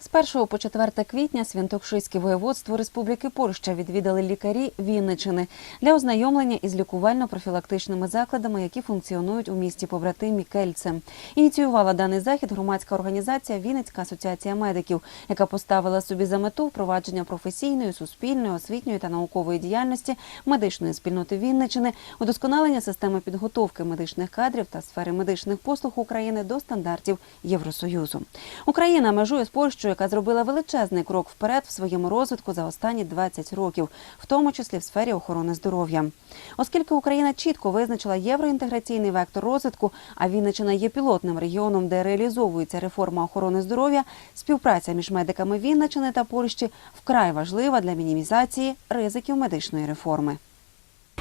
З 1 по 4 квітня Святокшиське воєводство Республіки Польща відвідали лікарі Вінничини для ознайомлення із лікувально-профілактичними закладами, які функціонують у місті побратимі Кельце. Ініціювала даний захід громадська організація Вінницька асоціація медиків, яка поставила собі за мету впровадження професійної, суспільної, освітньої та наукової діяльності медичної спільноти Вінничини, удосконалення системи підготовки медичних кадрів та сфери медичних послуг України до стандартів Євросоюзу. Україна межує з Польщею, яка зробила величезний крок вперед в своєму розвитку за останні 20 років, в тому числі в сфері охорони здоров'я. Оскільки Україна чітко визначила євроінтеграційний вектор розвитку, а Вінничина є пілотним регіоном, де реалізовується реформа охорони здоров'я, співпраця між медиками Вінничини та Польщі вкрай важлива для мінімізації ризиків медичної реформи.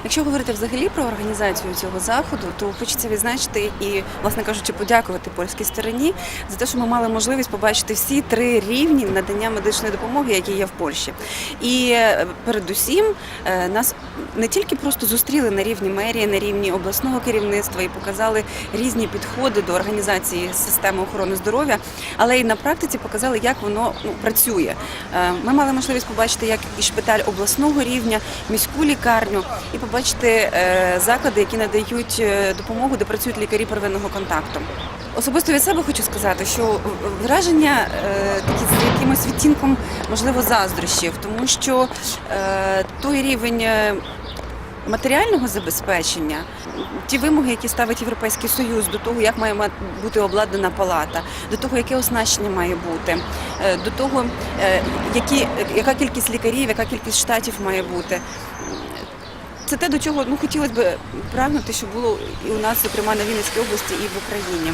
Якщо говорити взагалі про організацію цього заходу, то хочеться відзначити і, власне кажучи, подякувати польській стороні за те, що ми мали можливість побачити всі три рівні надання медичної допомоги, які є в Польщі. І е, передусім е, нас не тільки просто зустріли на рівні мерії, на рівні обласного керівництва і показали різні підходи до організації системи охорони здоров'я, але й на практиці показали, як воно ну, працює. Е, Ми мали можливість побачити, як і шпиталь обласного рівня, міську лікарню, і побачити е, заклади, які надають е, допомогу, де працюють лікарі первинного контакту. Особисто від себе хочу сказати, що враження е, такі з якимось відтінком, можливо, заздрощів, тому що той рівень. Матеріального забезпечення, ті вимоги, які ставить Європейський Союз, до того, як має бути обладнана палата, до того, яке оснащення має бути, до того, які, яка кількість лікарів, яка кількість штатів має бути. Це те, до чого ну хотілося б прагнути, щоб було і у нас, зокрема на Вінницькій області, і в Україні.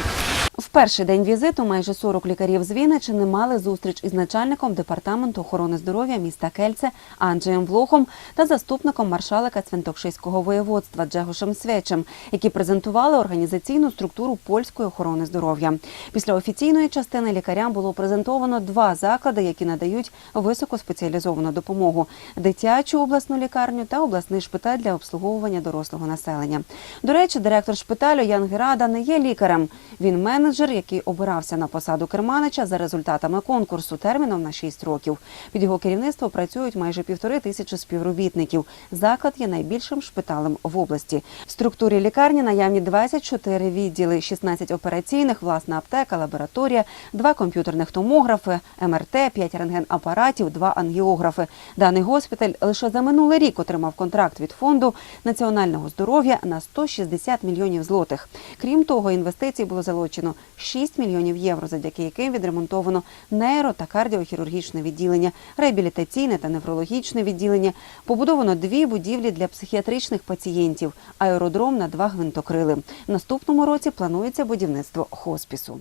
В перший день візиту майже 40 лікарів з Вінничини мали зустріч із начальником департаменту охорони здоров'я міста Кельце Анджеєм Влохом та заступником маршалика Цвинтокшиського воєводства Джегошем Свечем, які презентували організаційну структуру польської охорони здоров'я. Після офіційної частини лікарям було презентовано два заклади, які надають високоспеціалізовану допомогу: дитячу обласну лікарню та обласний шпиталь для обслуговування дорослого населення. До речі, директор шпиталю Ян Герада не є лікарем. Він менеджер, який обирався на посаду керманича за результатами конкурсу терміном на 6 років. Під його керівництво працюють майже півтори тисячі співробітників. Заклад є найбільшим шпиталем в області. В структурі лікарні наявні 24 відділи, 16 операційних, власна аптека, лабораторія, два комп'ютерних томографи, МРТ, 5 рентген-апаратів, два ангіографи. Даний госпіталь лише за минулий рік отримав контракт від фонду національного здоров'я на 160 мільйонів злотих. Крім того, інвестицій було залучено 6 мільйонів євро, завдяки яким відремонтовано нейро та кардіохірургічне відділення, реабілітаційне та неврологічне відділення. Побудовано дві будівлі для психіатричних пацієнтів, аеродром на два гвинтокрили. В наступному році планується будівництво хоспісу.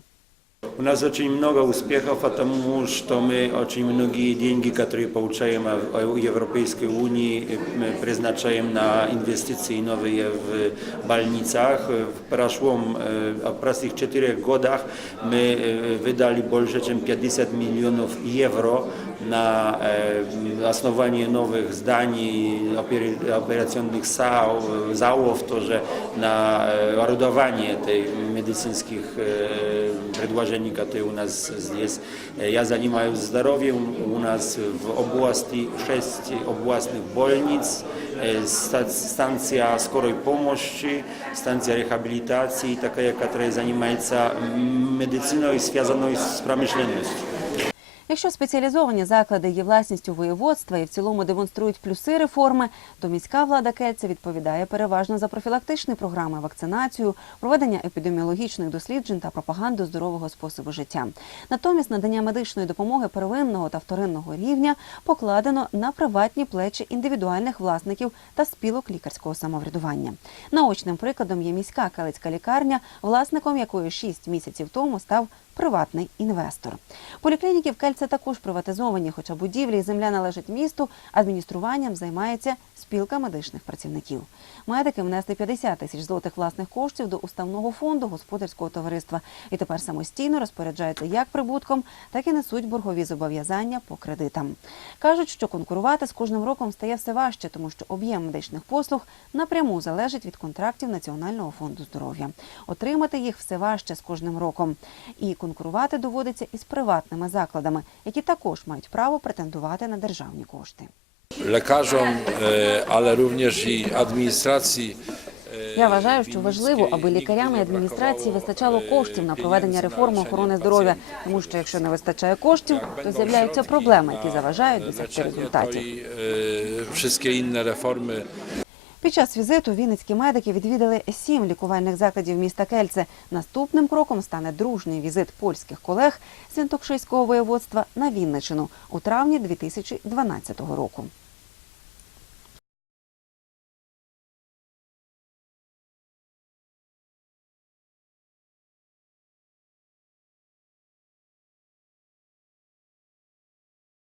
У нас очень много успехов, потому что мы очень многие деньги, которые получаем от Европейской Унии, мы призначаем на инвестиции новые в больницах. В прошлом, э, в прошлых четырех годах мы э, выдали больше, чем 50 миллионов евро на э, основание новых зданий, опери- операционных сал, э, залов, тоже на э, орудование этой медицинских э, предложений, которые у нас здесь. Э, Я занимаюсь здоровьем, у нас в области 6 областных больниц, э, ста- станция скорой помощи, станция рехабилитации, такая, которая занимается м, медициной, связанной с промышленностью. Якщо спеціалізовані заклади є власністю воєводства і в цілому демонструють плюси реформи, то міська влада Кельце відповідає переважно за профілактичні програми, вакцинацію, проведення епідеміологічних досліджень та пропаганду здорового способу життя. Натомість надання медичної допомоги первинного та вторинного рівня покладено на приватні плечі індивідуальних власників та спілок лікарського самоврядування. Наочним прикладом є міська калицька лікарня, власником якої 6 місяців тому став приватний інвестор. Поліклініки в Кельце також приватизовані, хоча будівлі і земля належать місту, адмініструванням займається спілка медичних працівників. Медики внесли 50 тисяч злотих власних коштів до уставного фонду господарського товариства і тепер самостійно розпоряджаються як прибутком, так і несуть боргові зобов'язання по кредитам. Кажуть, що конкурувати з кожним роком стає все важче, тому що об'єм медичних послуг напряму залежить від контрактів Національного фонду здоров'я. Отримати їх все важче з кожним роком. І конкурувати доводиться із приватними закладами, які також мають право претендувати на державні кошти. lekarzom, e, ale również i administracji. e, Я вважаю, що важливо, аби лікарям і адміністрації вистачало е, коштів на проведення реформи охорони здоров'я, тому що якщо не вистачає коштів, то з'являються проблеми, які заважають досягти результатів. wszystkie inne reformy Під час візиту вінницькі медики відвідали сім лікувальних закладів міста Кельце. Наступним кроком стане дружній візит польських колег з Вінтокшиського воєводства на Вінничину у травні 2012 року.